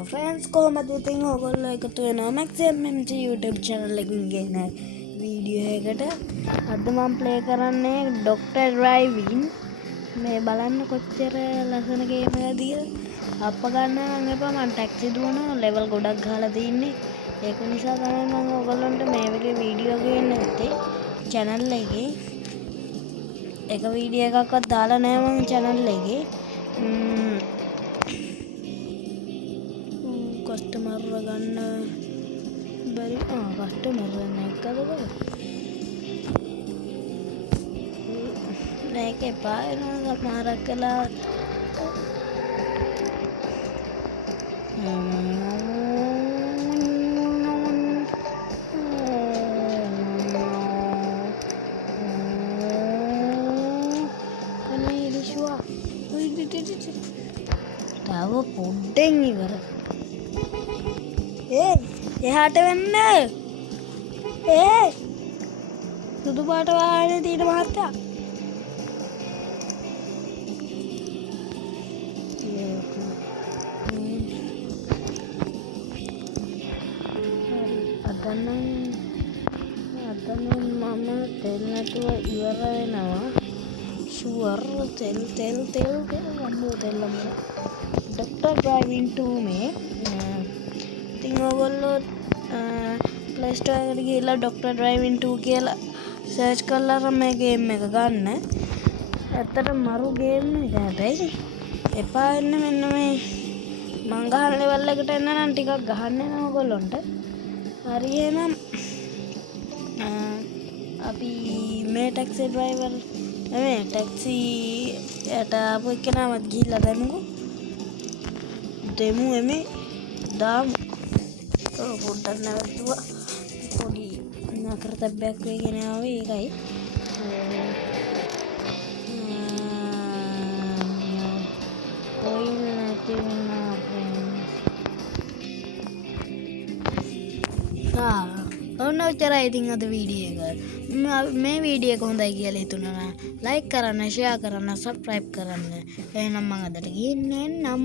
Friends කොහොමද ඉතින් ඔයගොල්ලෝ එකතු වෙනවා MaxMMG YouTube channel එකකින් ගෙන වීඩියෝ එකට අද මම ප්ලේ කරන්නේ Dr. Driving මේ බලන්න කොච්චර ලස්සන ගේම් එකක්ද කියලා අප්ප ගන්න නම් එපා මම ටැක්සි දුවනවා ලෙවල් ගොඩක් ගහලා තින්නේ ඒක නිසා තමයි මම ඔයගොල්ලන්ට මේ වගේ වීඩියෝ ගේන්න ඇත්තේ channel එකේ එක වීඩියෝ එකක්වත් දාලා නැහැ මම channel එකේ කස්ටමර් ගන්න බැරි කස්ටමර් නැක්කද නෑක එපා එනවා සමහරක් කලා තව පොඩ්ඩෙන් ඉවර එහාට වෙන්න සුදු පාට වාහනේ තියෙන මහත්තයා අදනම් මම තෙල් නැතුව ඉවර වෙනවා ෂුවර් තෙල් අම්මෝ තෙල්ලම Dr. Driving 2 මේ ඉතින් ඔයගොල්ලෝ Play Store එකට ගිහලා Dr. Driving 2 කියලා සර්ච් කරලා මේ ගේම් එක ගන්න. ඇත්තට මරු ගේම් එක හැබැයි එපා වෙන්න මෙන්න මේ මං ගහන ලෙවල් එකට එන්න නම් ටිකක් ගහන්න වෙන ඔයගොල්ලොන්ට. හරි එහෙනම් අපි මේ ටැක්සි ඩ්‍රයිවර් මේ ටැක්සි යට ආපු එකනමත් ගිහිල්ලා දෙමු එමේ දාමු පොඩ්ඩක් නැවතුවා පොඩි නකර තැබ්බයක් වෙගෙන ආවේ ඒකයි ඔයිල් නැති වුණා ඔන්න ඔච්චරයි ඉතින් අද වීඩියෝ එක මේ වීඩියෝ එක හොඳයි කියලා හිතුණා නම් ලයික් කරන්න ෂෙයා කරන්න සබ්ස්ක්‍රයිබ් කරන්න එහෙනම් මම අදට ගිහින් එන්නම්